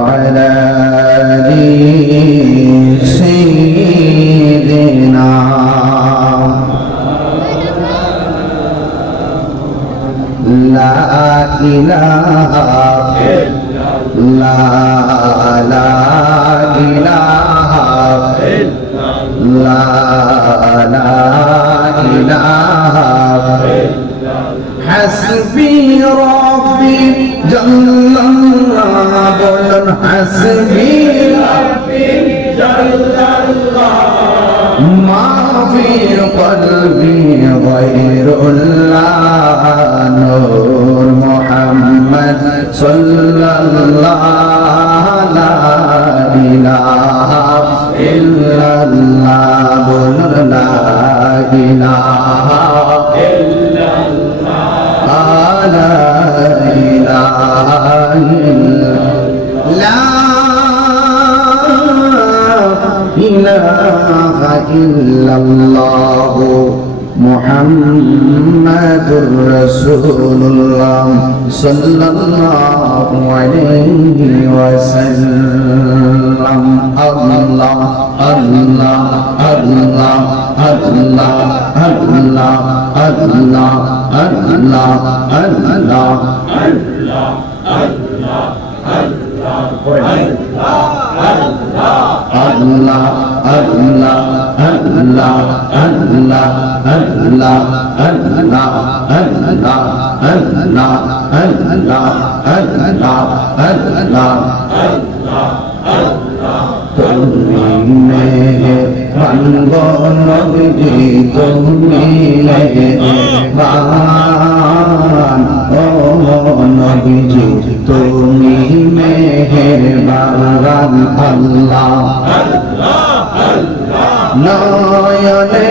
وعلى آل سيدنا لا إله لا إله لا إله حسبي ربي جل الله بولن حسبي ربي جل الله ما في قلبي غير الله نور محمد صلى الله لا إله إلا الله لا إله إلا الله لا إله إلا لا إله إلا الله محمد رسول الله صلى الله عليه وسلم الله الله الله الله الله الله الله الله তুমি মেহেরবান আল্লাহ নয়নে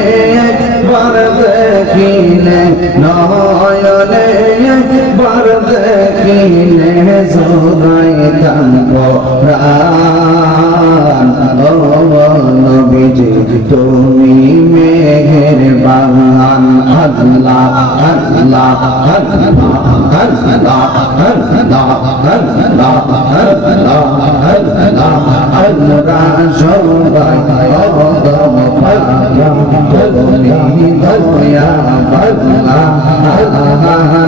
একবার দেখিলে নয়নে একবার দেখিলে জোড়াইতাম পরাণ ও নবীজি তুমি মেহেরবান আল্লাহ আল্লাহ আল্লাহ আল্লাহ আল্লাহ আল্লাহ আল্লাহ আল্লাহ আল্লাহ সবাই অবদম পাইয়া তুমি দয়া বাদলা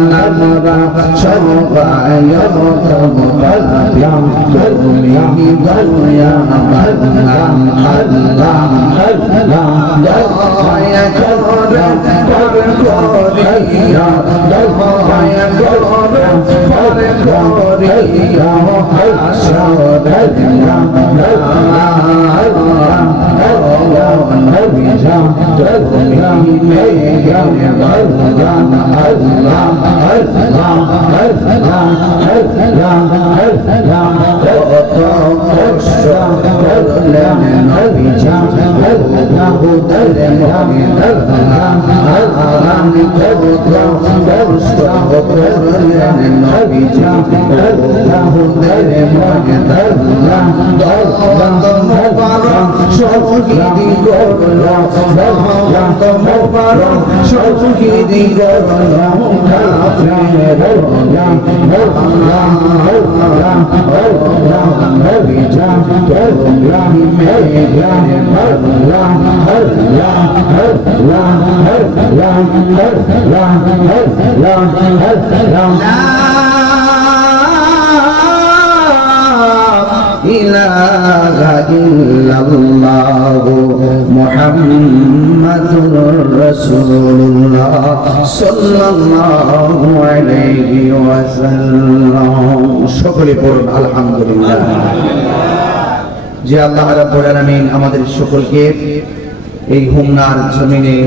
আমরা সবাই অবদম পাইয়া তুমি দয়া বাদলা আল্লাহ আল্লাহ দয়া করে করিয়া দয়া করে করিয়া হাসরেয়া ইলাহা ইল্লাল্লাহ মুহাম্মাদুর রাসূলুল্লাহ সাল্লাল্লাহু আলাইহি ওয়াসাল্লাম। সকলে পড়ুন আলহামদুলিল্লাহ। যে আল্লাহ রাব্বুল আলামিন আমাদের সকলকে এই হোমনার জমিনে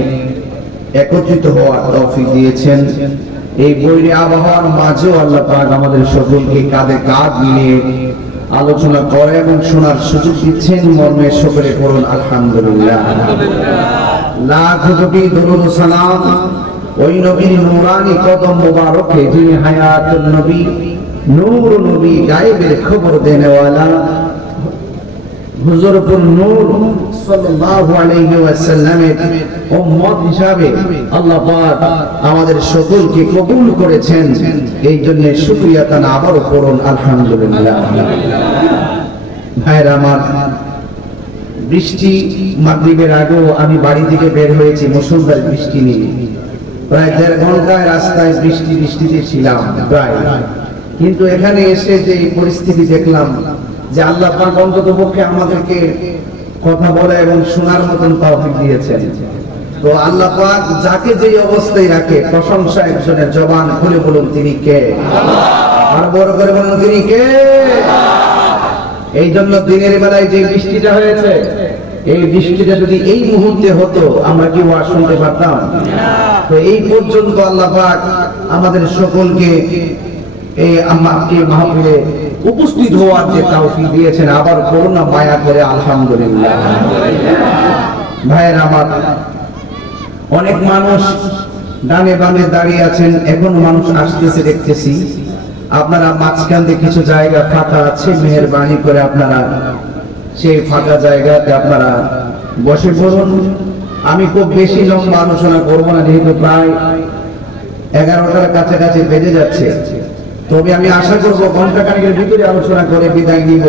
একত্রিত হওয়ার তৌফিক দিয়েছেন। এই বৈরী আবহাওয়ার মাঝেও আল্লাহ পাক আমাদের সকলকে কাঁধে কাঁধ মিলিয়ে আলোচনা করে এবং শোনার সুযোগ দিচ্ছেন। মর্মে সকলে পড়ুন আলহামদুলিল্লাহ। লাখ কোটি দরুদ ও সালাম ওই নবীর নূরানি কদম মোবারকে যিনি হায়াতুন নবী, নূর নবী, গায়েবের খবর দেনেওয়ালা, হুজুরপুর নূর সাল্লাল্লাহু আলাইহি ওয়াসাল্লামের উম্মত হিসাবে আল্লাহ পাক আমাদের সকলকে কবুল করেছেন। এই জন্য শুকরিয়া তান আবারও করুন আলহামদুলিল্লাহ। ভাইরা আমার, বৃষ্টি মাগরিবের আগেও আমি বাড়ি থেকে বের হয়েছি মুষলধারে বৃষ্টি নিয়ে। প্রায় 1.5 ঘন্টায় রাস্তায় বৃষ্টিতে ছিলাম প্রায়। কিন্তু এখানে এসে যে পরিস্থিতি দেখলাম যে আল্লাহ পাক অন্ততপক্ষে আমাদেরকে কথা বলা এবং শোনার মতন তৌফিক দিয়েছেন। তো আল্লাহ পাক যাকে যেই অবস্থায় রাখে, প্রশংসা একজনের, জবান খুলে বলুন তিনি কে? আর বড় করে বলুন তিনি কে? এই জন্য দিনের বেলায় যে বৃষ্টিটা হয়েছে, এই বৃষ্টিটা যদি এই মুহূর্তে হতো আমরা কি ওয়াজ শুনতে পারতাম? তো এই পর্যন্ত আল্লাহ পাক আমাদের সকলকে এই মাহফিলে উপস্থিত হওয়ার যে তৌফিক দিয়েছেন, আবার করুণা মায়া করে আলহামদুলিল্লাহ। ভাইয়ের আমার, অনেক মানুষ ডানে বামে দাঁড়িয়ে আছেন, এখন মানুষ আসতেছে দেখতেছি। আপনারা মাঝখান দিয়ে কিছু জায়গা ফাঁকা আছে, মেহেরবানি করে আপনারা সেই ফাঁকা জায়গাতে আপনারা বসে পড়ুন। আমি খুব বেশি লম্বা আলোচনা করবো না, যেহেতু প্রায় 11টার কাছাকাছি বেজে যাচ্ছে। তবে আমি আশা করবো ঘন্টাখানেকের ভিতরে আলোচনা করে বিদায় নিব।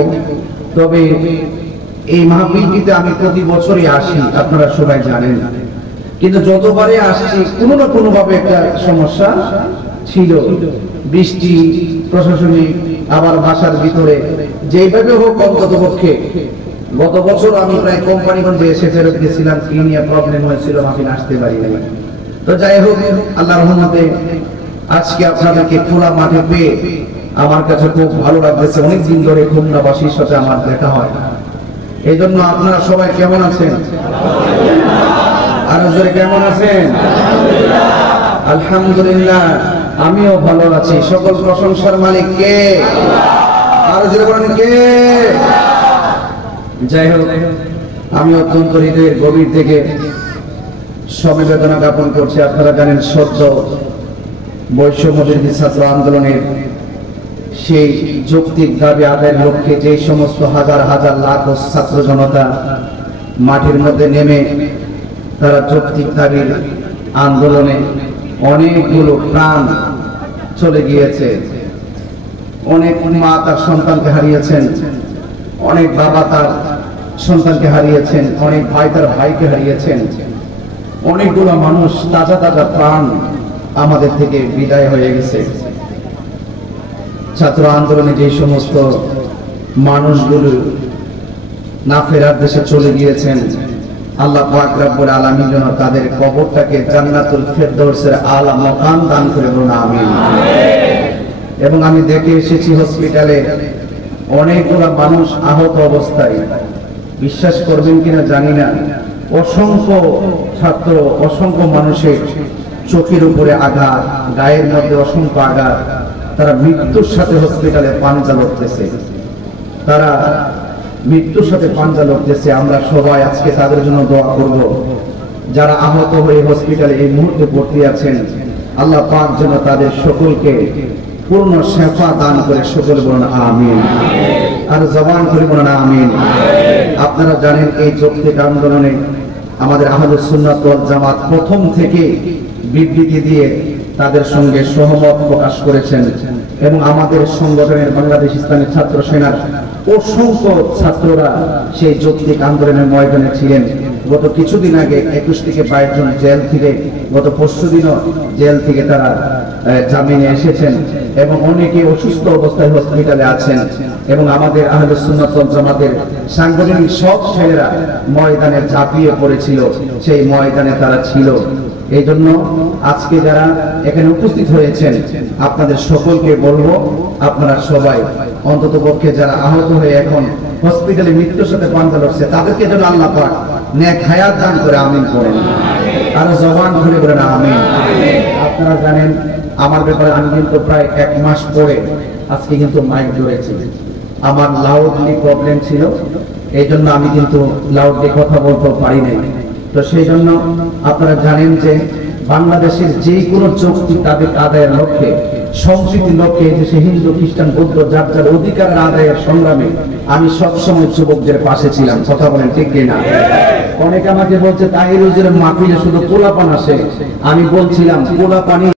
তবে এই মাহফিলটিতে আমি প্রতি বছরই আসি, আপনারা সবাই জানেন। কিন্তু যতবারে আসছি কোনো না কোনো ভাবে একটা সমস্যা ছিল, বৃষ্টি, প্রশাসনিক, আবার বাসার ভিতরে, যেভাবে হোক অন্ততপক্ষে। গত বছর আমি প্রায় কোম্পানিগঞ্জে এসে ফেরত গেছিলাম, কি নিয়ে প্রবলেম হয়েছিল আমি আসতে পারি নাই। তো যাই হোক, আল্লাহর রহমতে আজকে আপনাদেরকে খোলা মাঠে পেয়ে আমার কাছে খুব ভালো লাগতেছে। অনেকদিন ধরে খুলনাবাসীর সাথে আমার দেখা হয়। এই জন্য আপনারা সবাই কেমন আছেন? আরো জোরে কেমন আছেন? আলহামদুলিল্লাহ, আমিও ভালো আছি। সকল প্রশংসার মালিক কে? আরো জোরে বলেন কে? যাই হোক, আমি অত্যন্ত হৃদয়ের গভীর থেকে সমবেদনা জ্ঞাপন করছি। আপনারা জানেন, সদ্য বৈষম্যবিরোধী ছাত্র আন্দোলনের সেই যৌক্তিক দাবি আদায়ের লক্ষ্যে যে সমস্ত হাজার হাজার লাখ ছাত্র জনতা মাঠের মধ্যে নেমে তারা যৌক্তিক দাবির আন্দোলনে অনেকগুলো প্রাণ চলে গিয়েছে। অনেক মা তার সন্তানকে হারিয়েছেন, অনেক বাবা তার সন্তানকে হারিয়েছেন, অনেক ভাই তার ভাইকে হারিয়েছেন। অনেকগুলো মানুষ তাজা তাজা প্রাণ আমাদের থেকে বিদায় হয়ে গেছে। ছাত্র আন্দোলনে যে সমস্ত মানুষগুলো না ফেরার দেশে চলে গিয়েছেন, আল্লাহ পাক রব্বুল আলামিন যেন তাদের কবরটাকে জান্নাতুল ফেরদৌসের আলা মাকাম দান করে বলুন আমিন। এবং আমি দেখে এসেছি হসপিটালে অনেকগুলো মানুষ আহত অবস্থায়, বিশ্বাস করবেন কিনা জানি না, অসংখ্য ছাত্র, অসংখ্য মানুষের চোখের উপরে আঘাত, গায়ের মধ্যে অসংখ্য আঘাত। তারা মৃত্যুর সাথে হসপিটালে পাঞ্জা লড়তেছে, তারা মৃত্যুর সাথে পাঞ্জা লড়তেছে। আমরা সবাই আজকে তাদের জন্য দোয়া করব। যারা আহত হয়ে হসপিটালে এই মুহূর্তে ভর্তি আছেন, আল্লাহ পাক যেন তাদের সকলকে পূর্ণ শেফা দান করে। সকল বলুন আমিন, আর জবান করে বলুন আমিন। আপনারা জানেন, এই যৌক্তিক আন্দোলনে আমাদের আহলে সুন্নাত ওয়াল জামাত প্রথম থেকে বিবৃতি দিয়ে তাদের সঙ্গে সহমত প্রকাশ করেছেন। এবং আমাদের সংগঠনের বাংলাদেশ ইসলামী ছাত্র সেনার অসংখ্য ছাত্ররা সেই যৌক্তিক আন্দোলনের ময়দানে ছিলেন। গত কিছুদিন আগে 21 থেকে 22 জন জেল থেকে, গত পরশুদিনও জেল থেকে তারা জামিনে এসেছেন। এবং অনেকে অসুস্থ অবস্থায় হসপিটালে আছেন। এবং আমাদের আহলে সুন্নাত ওয়াল জামাতের সাংগঠনিক সব ছেলেরা ময়দানে ঝাঁপিয়ে পড়েছিল, সেই ময়দানে তারা ছিল। এই জন্য আজকে যারা এখানে উপস্থিত হয়েছেন, আপনাদের সকলকে বলবো, আপনারা সবাই অন্ততপক্ষে যারা আহত হয়ে এখন হসপিটালে মৃত্যুর সাথে পাঞ্জা লড়ছে, তাদেরকে যেন আল্লাহ পাক নেক হায়াত দান করে আমিন করেন। আরো জবান খুলে বলেন আমিন। আপনারা জানেন, আমার ব্যাপারে আমি কিন্তু প্রায় 1 মাস পরে আজকে কিন্তু মাইক ধরেছি। আমার লাউডলি প্রবলেম ছিল, এই জন্য আমি কিন্তু লাউডলি কথা বলতে পারি নাই। তো সেই জন্য আপনারা জানেন যে বাংলাদেশের যে কোনো যৌক্তিক দাবি আদায়ের লক্ষ্যে সম্প্রীতির লক্ষ্যে দেশে হিন্দু খ্রিস্টান বৌদ্ধ যার যার অধিকার আদায়ের সংগ্রামে আমি সবসময় যুবকদের পাশে ছিলাম। কথা বলেন ঠিক কিনা? অনেকে আমাকে বলছে তাহির হুজুরের মাহফিলে শুধু পোলাপান আসে। আমি বলছিলাম পোলাপানি